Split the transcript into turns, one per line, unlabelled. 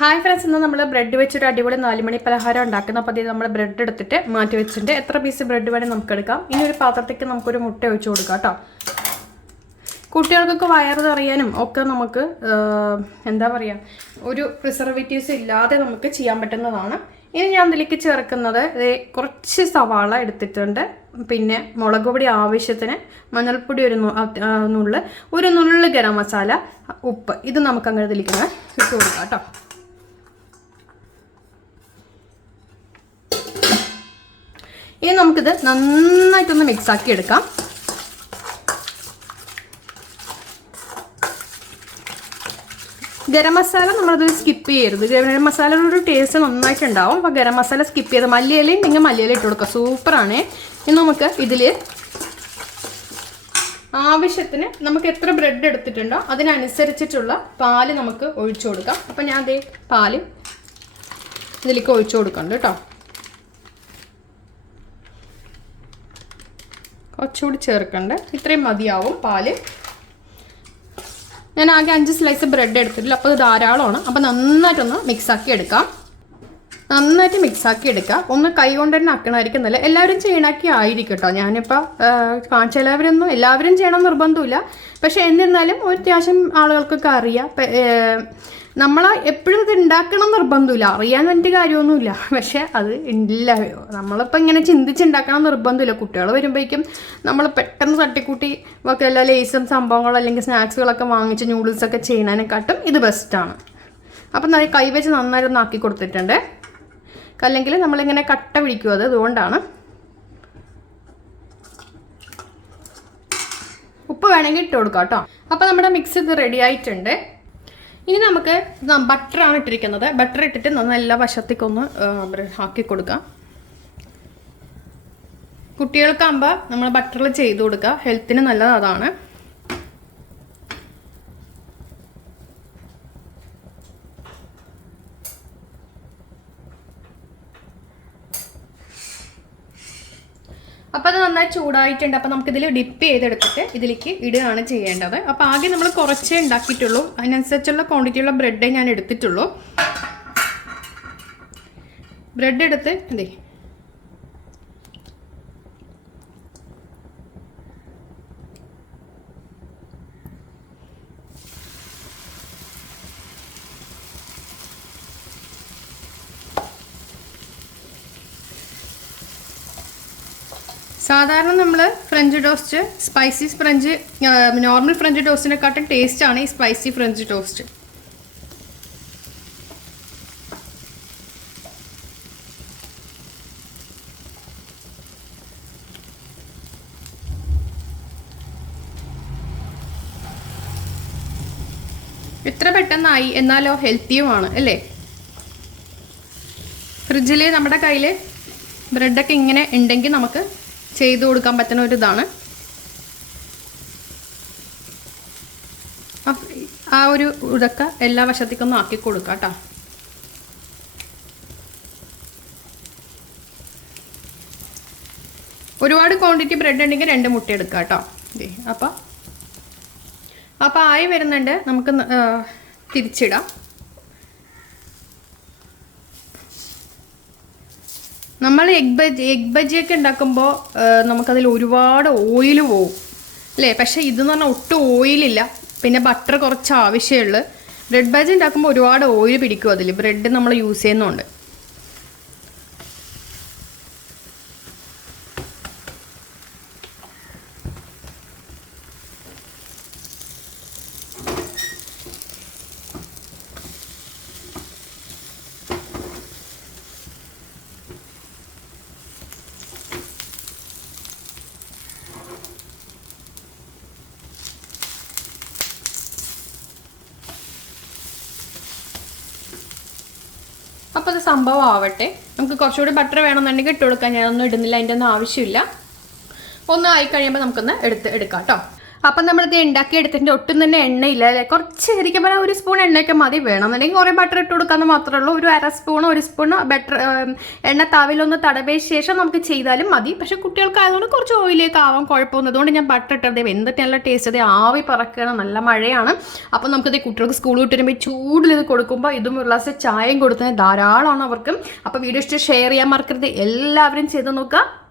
Hi friends ഇന്ന് നമ്മൾ bread വെച്ചൊരു അടിപൊളി നാലുമണി പലഹാരം ഉണ്ടാക്കുന്ന. അപ്പോൾ അതിൽ നമ്മൾ ബ്രെഡ് എടുത്തിട്ട് മാറ്റി വെച്ചിട്ട് എത്ര പീസ് ബ്രെഡ് വേണമെങ്കിൽ നമുക്ക് എടുക്കാം. ഇനി ഒരു പാത്രത്തേക്ക് നമുക്കൊരു മുട്ട ഒഴിച്ചു കൊടുക്കാം കേട്ടോ കുട്ടികൾക്കൊക്കെ വയറ് നിറയാനും ഒക്കെ നമുക്ക് എന്താ പറയുക ഒരു പ്രിസർവേറ്റീവ്സ് ഇല്ലാതെ നമുക്ക് ചെയ്യാൻ പറ്റുന്നതാണ്. ഇനി ഞാൻ അതിലേക്ക് ചേർക്കുന്നത് കുറച്ച് സവാള എടുത്തിട്ടുണ്ട്. പിന്നെ മുളക് പൊടി ആവശ്യത്തിന് മഞ്ഞൾപ്പൊടി ഒരു നുള്ള് ഒരു നുള്ള് ഗരം മസാല ഉപ്പ്. ഇത് നമുക്ക് അങ്ങനെ ഇതിലേക്ക് ഇട്ട് കൊടുക്കാം കേട്ടോ ഇനി നമുക്കിത് നന്നായിട്ടൊന്ന് മിക്സ് ആക്കി എടുക്കാം. ഗരം മസാല നമ്മളത് സ്കിപ്പ് ചെയ്യരുത്. ഗരം മസാലയുടെ ഒരു ടേസ്റ്റ് നന്നായിട്ട് ഉണ്ടാവും അപ്പോൾ ഗരം മസാല സ്കിപ്പ് ചെയ്ത് മല്ലിയിലയും നിങ്ങൾ മല്ലിയില ഇട്ട് കൊടുക്കുക സൂപ്പറാണ് ഇനി നമുക്ക് ഇതിൽ ആവശ്യത്തിന് നമുക്ക് എത്ര ബ്രെഡ് എടുത്തിട്ടുണ്ടോ അതിനനുസരിച്ചിട്ടുള്ള പാൽ നമുക്ക് ഒഴിച്ചു കൊടുക്കാം. അപ്പം ഞാൻ അതേ പാൽ ഇതിലേക്ക് ഒഴിച്ചു കൊടുക്കുന്നുണ്ട് കേട്ടോ. കുറച്ചുകൂടി ചേർക്കണ്ട? ഇത്രയും മതിയാവും പാൽ. ഞാൻ ആകെ അഞ്ച് സ്ലൈസ് ബ്രെഡ് എടുത്തിട്ടില്ല. അപ്പോൾ ധാരാളമാണ്. അപ്പോൾ നന്നായിട്ടൊന്ന് മിക്സാക്കി എടുക്കാം. നന്നായിട്ട് മിക്സാക്കി എടുക്കുക ഒന്ന് കൈ കൊണ്ട് തന്നെ ആക്കണമായിരിക്കും നല്ല എല്ലാവരും ചെയ്യണാക്കി ആയിരിക്കും കേട്ടോ ഞാനിപ്പോൾ കാണിച്ചെല്ലാവരൊന്നും എല്ലാവരും ചെയ്യണം നിർബന്ധമില്ല. പക്ഷേ എന്നിരുന്നാലും ഒരു അത്യാവശ്യം ആളുകൾക്കൊക്കെ അറിയാം. നമ്മൾ എപ്പോഴും ഇത് ഉണ്ടാക്കണം നിർബന്ധമില്ല. അറിയാൻ വേണ്ടി കാര്യമൊന്നുമില്ല. പക്ഷെ അത് ഇല്ല. നമ്മളിപ്പോൾ ഇങ്ങനെ ചിന്തിച്ചുണ്ടാക്കണം നിർബന്ധമില്ല. കുട്ടികൾ വരുമ്പോഴേക്കും നമ്മൾ പെട്ടെന്ന് തട്ടിക്കൂട്ടി ഒക്കെ എല്ലാ ലേസും സംഭവങ്ങളും അല്ലെങ്കിൽ സ്നാക്സുകളൊക്കെ വാങ്ങിച്ച് നൂഡിൽസൊക്കെ ചെയ്യുന്നതിനെക്കാട്ടും ഇത് ബെസ്റ്റാണ് അപ്പം നല്ല കൈ വെച്ച് നന്നായി ഒന്ന് ആക്കി കൊടുത്തിട്ടുണ്ട്. അല്ലെങ്കിൽ നമ്മളിങ്ങനെ കട്ട പിടിക്കും അത്. അതുകൊണ്ടാണ്. ഉപ്പ് വേണമെങ്കിൽ ഇട്ട് കൊടുക്കാം കേട്ടോ. അപ്പോൾ നമ്മുടെ മിക്സ് ഇത് റെഡി ആയിട്ടുണ്ട്. ഇനി നമുക്ക് ബട്ടറാണ് ഇട്ടിരിക്കുന്നത്. ബട്ടർ ഇട്ടിട്ട് നന്ന എല്ലാ വശത്തേക്കൊന്ന് ആക്കി കൊടുക്കാം. കുട്ടികൾക്കാകുമ്പോൾ നമ്മൾ ബട്ടറിൽ ചെയ്ത് കൊടുക്കുക. ഹെൽത്തിന് നല്ലത് അതാണ്. അപ്പോൾ അത് നന്നായി ചൂടായിട്ടുണ്ട്. അപ്പോൾ നമുക്കിതിൽ ഡിപ്പ് ചെയ്തെടുത്തിട്ട് ഇതിലേക്ക് ഇടുകയാണ് ചെയ്യേണ്ടത്. അപ്പോൾ ആകെ നമ്മൾ കുറച്ചേ ഉണ്ടാക്കിയിട്ടുള്ളൂ. അതിനനുസരിച്ചുള്ള ക്വാണ്ടിറ്റിയുള്ള ബ്രെഡേ ഞാൻ എടുത്തിട്ടുള്ളൂ. ബ്രെഡ് എടുത്ത് ഇതേ സാധാരണ നമ്മൾ French toast spicy French normal French ടോസ്റ്റിനെക്കാട്ടും ടേസ്റ്റാണ് ഈ സ്പൈസി ഫ്രഞ്ച് ടോസ്റ്റ് ഇത്ര പെട്ടെന്നായി? എന്നാലോ ഹെൽത്തിയുമാണ് അല്ലേ? ഫ്രിഡ്ജിൽ നമ്മുടെ കയ്യിൽ ബ്രെഡൊക്കെ ഇങ്ങനെ ഉണ്ടെങ്കിൽ നമുക്ക് ചെയ്തു കൊടുക്കാൻ പറ്റുന്ന ഒരു ഇതാണ് ആ ഒരു ഉടക്ക എല്ലാ വശത്തേക്കൊന്നും ആക്കി കൊടുക്കാം കേട്ടോ ഒരുപാട് ക്വാണ്ടിറ്റി ബ്രെഡ് ഉണ്ടെങ്കിൽ രണ്ട് മുട്ട എടുക്കുക കേട്ടോ അപ്പോൾ അപ്പോൾ ആയി വരുന്നുണ്ട്. നമുക്ക് തിരിച്ചിടാം നമ്മൾ എഗ് ബജി എഗ് ബജിയൊക്കെ ഉണ്ടാക്കുമ്പോൾ നമുക്കതിൽ ഒരുപാട് ഓയിൽ പോവും. അല്ലേ? പക്ഷേ ഇതെന്ന് പറഞ്ഞാൽ ഒട്ടും ഓയിലില്ല പിന്നെ ബട്ടർ കുറച്ച് ആവശ്യമുള്ളൂ ബ്രെഡ് ബജി ഉണ്ടാക്കുമ്പോൾ ഒരുപാട് ഓയിൽ പിടിക്കും അതിൽ ബ്രെഡ് നമ്മൾ യൂസ് ചെയ്യുന്നുണ്ട്. അപ്പോൾ അത് സംഭവം ആവട്ടെ നമുക്ക് കുറച്ചുകൂടി ബട്ടർ വേണമെന്നുണ്ടെങ്കിൽ ഇട്ട് കൊടുക്കാൻ ഞാനൊന്നും ഇടുന്നില്ല അതിന്റെ ഒന്നും ആവശ്യമില്ല. ഒന്ന് ആയി കഴിയുമ്പോൾ നമുക്കൊന്ന് എടുത്ത് എടുക്കാം കേട്ടോ. അപ്പം ഉണ്ടാക്കി എടുത്തിട്ട് ഒട്ടും തന്നെ എണ്ണയില്ല അല്ലേ? കുറച്ച് ശരിക്കും പറഞ്ഞാൽ ഒരു സ്പൂൺ എണ്ണയൊക്കെ മതി വേണം. എന്നുണ്ടെങ്കിൽ കുറേ ബട്ടർ ഇട്ട് കൊടുക്കാമെന്ന് മാത്രമേ ഉള്ളൂ. ഒരു അര സ്പൂൺ ഒരു സ്പൂൺ ബട്ടർ എണ്ണ താവിലൊന്ന് തടവിയ ശേഷം നമുക്ക് ചെയ്താലും മതി. പക്ഷേ കുട്ടികൾക്കായതുകൊണ്ട് കുറച്ച് ഓയിലേക്ക് ആവാം കുഴപ്പമൊന്നും അതുകൊണ്ട് ഞാൻ ബട്ടർ ഇട്ടത് എന്തിട്ട് നല്ല ടേസ്റ്റ് അത് ആവി പറക്കണം നല്ല മഴയാണ്. അപ്പം നമുക്കിത് കുട്ടികൾക്ക് സ്കൂളിൽ വിട്ട് വരുമ്പോൾ ചൂടിൽ കൊടുക്കുമ്പോൾ ഇതും ഒരു ഗ്ലാസ് ചായയും കൊടുത്തതിന് ധാരാളമാണ് അവർക്ക്. അപ്പോൾ വീഡിയോ ഇഷ്ടം ഷെയർ ചെയ്യാൻ മറക്കരുത്. എല്ലാവരും ചെയ്ത് നോക്കുക.